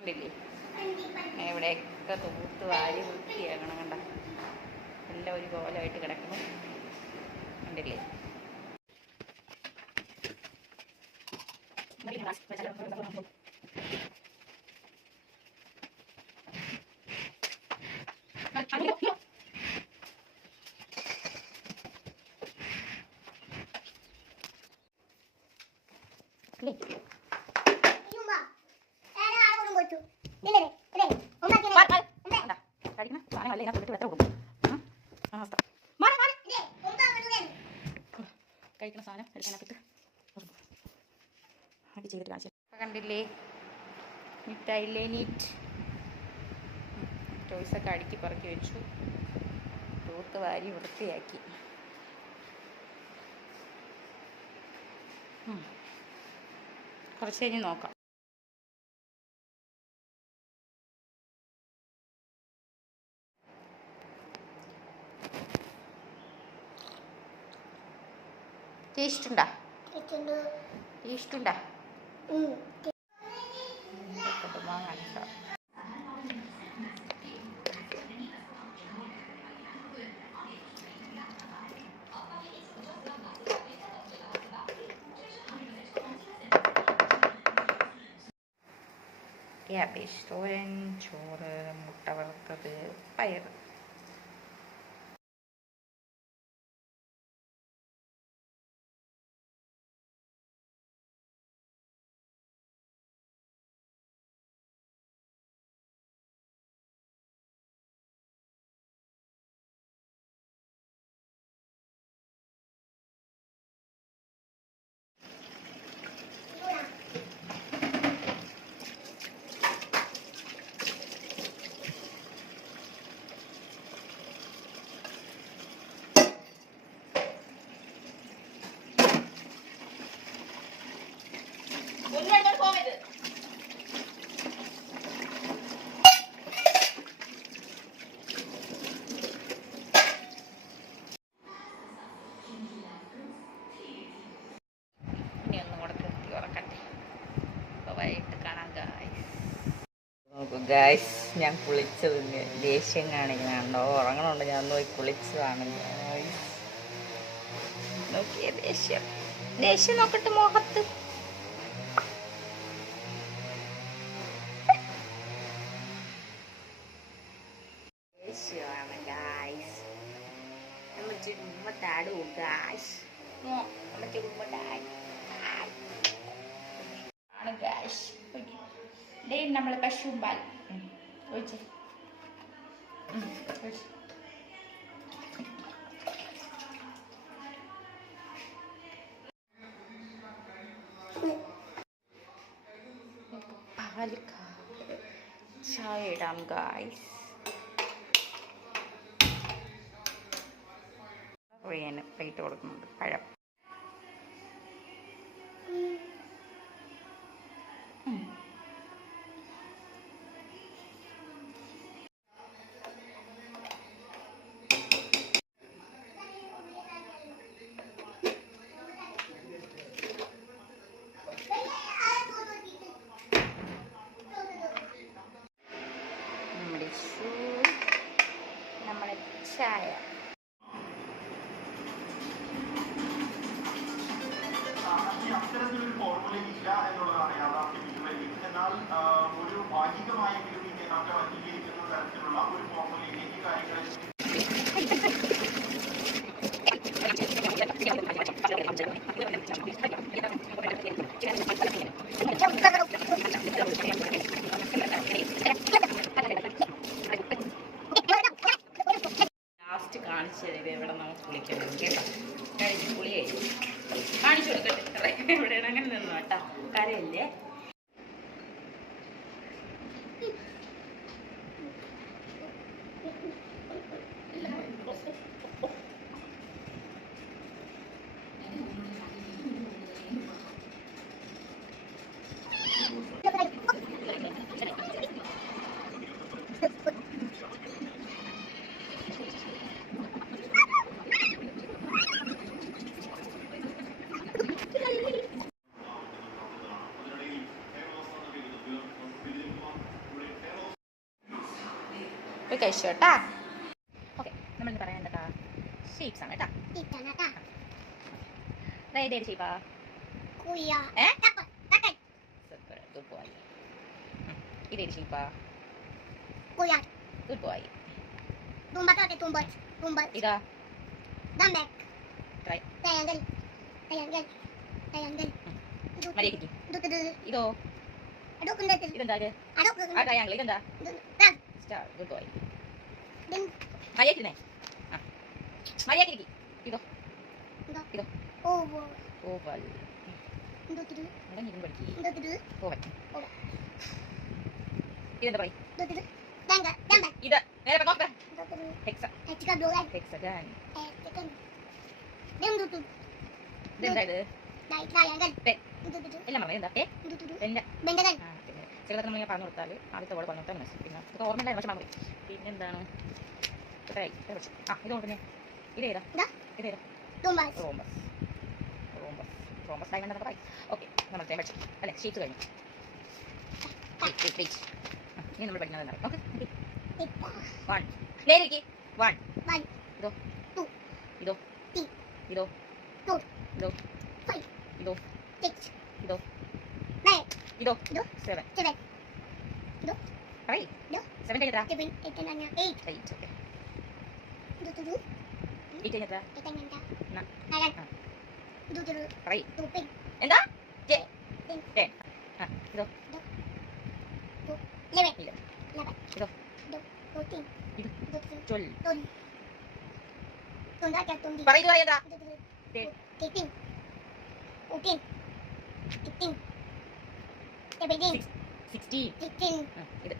കണ്ടില്ലേ ഇവിടെയൊക്കെ തൂത്ത് വാരി വൃത്തിയാക്കണം. കണ്ട എല്ലാം ഒരു കോലമായിട്ട് കിടക്കണം. കണ്ടില്ലേ കഴിക്കുന്ന സാധനം എടുക്കാനകത്ത് അടി ചെയ്തിട്ട് കാണിച്ചു. കണ്ടില്ലേ മിഠായില്ലേ നീറ്റ് ടോയ്സൊക്കെ അടുക്കി പറക്കി വെച്ചു. തൂത്ത് വാരി വൃത്തിയാക്കി. കുറച്ച് കഴിഞ്ഞ് നോക്കാം. ടേസ്റ്റുണ്ടാ? ടേസ്റ്റുണ്ടാ? ക്യാബേജ് തോരൻ, ചോറ്, മുട്ട വറുത്തത്, പയർ. ഗായ്സ് ഞാൻ കുളിച്ചത് ദേഷ്യം കാണിക്കണോ? ഉറങ്ങണുണ്ട്. ഞാൻ പോയി കുളിച്ചതാണ്. നോക്കിയ ദേഷ്യം ദേഷ്യം നോക്കട്ടെ മുഖത്ത്. ദേഷ്യമാണ് ഗായ്സ്. അമ്മച്ചി ഉമ്മത്താടൂ ഗായ്സ്. അമ്മച്ചി ഉമ്മത്താട് ആണ് ഗായ്സ്. നമ്മൾ പശുമ്പാൽ ഒഴിച്ച് പാൽ ചായ ഇടാം ഗായ്സ്. പ്ലേറ്റ് കൊടുക്കുന്നുണ്ട്. പഴം നമ്മളെ ചായ. അത്തരത്തിലൊരു ഫോർമുല ഇല്ല എന്നുള്ളതാണ് യാഥാർത്ഥ്യം ഇതുവരെ. എന്നാൽ ഒരു ഭാഗികമായെങ്കിലും ഈ നേതാക്കൾ അംഗീകരിക്കുന്ന തരത്തിലുള്ള ഒരു ഫോർമുലയിലേക്ക് കാര്യങ്ങളെ ലാസ്റ്റ് കാണിച്ചു തരും എവിടെ നമുക്ക് കുളിക്കണം കേട്ടോ. കഴിഞ്ഞ് കുളിയായി കാണിച്ചു കൊടുക്കട്ടെ. എവിടെയാണ് അങ്ങനെ നിന്നു കേട്ടോ. കരയല്ലേ. പോയി കഴിച്ചു കേട്ടാ. ഓക്കെ, നമ്മൾ പറയാൻ എന്താ ഷേപ്സ് ആണ് കേട്ടാ. ഏത് ഷേപ്പാ? Good boy. ഇതേത് ഷേപ്പാ? Good boy. ഇതാ ട്രൈ മര്യാദ. ഇതോ ഇതെന്താ? ആ ട്രയാങ്കിൾ ഇതെന്താ? സ്റ്റാർ. Good boy. മര്യാദ. മര്യാദ. ഇതോ ഇതോ ഓവൽ. ഇതെന്താ പറയും? ഇത് നേരെ നോക്ക. ഹെക്സഗൺ. ഇതെന്താ ഇത്? എല്ലാം പറഞ്ഞു. എന്താ ചിലതൊക്കെ നമ്മൾ പറഞ്ഞു കൊടുത്താൽ ആദ്യത്തെ ഓടെ പറഞ്ഞു കൊടുത്താൽ മനസ്സിൽ. പിന്നെ ഇതൊക്കെ ഓർമ്മയില്ല, പക്ഷെ മറന്നു. പിന്നെന്താണ്? ഇത് കൊണ്ടുതന്നെ. ഇതേതാ? ഇതേതാ? റോംബസ്. റോംബസ് ഡയമണ്ട് എന്നൊക്കെ പറയും. ഓക്കെ, നമ്മൾ പഠിച്ചു അല്ലേ? ഷീറ്റ് കഴിഞ്ഞു. ഇനി നമ്മൾ പഠിക്കുന്നത് എന്താ? ഓക്കെ, 1 നേരിക്ക്. 1 ഇതോ ഇതോ ഇതോ ഇതോ ഇതോ ഇതോ ഇതോ 7 പറയ്. 7 എത്ര? 8. ഓക്കെ, 8 എത്ര? പറയ്. എന്താ? 10. ഇതോ ഇതോ 12. പറയ്. എന്താ? 16. ഇത്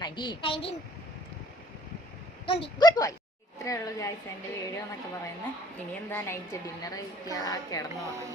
19. Good boy. ഇത്രേ ഉള്ളൂ ഗൈസ് എൻ്റെ വീഡിയോ എന്നൊക്കെ പറയുന്നത്. ഇനി എന്താ, നൈറ്റ് ഡിന്നർ കഴിക്കുക, കിടന്നു ഉറങ്ങുക.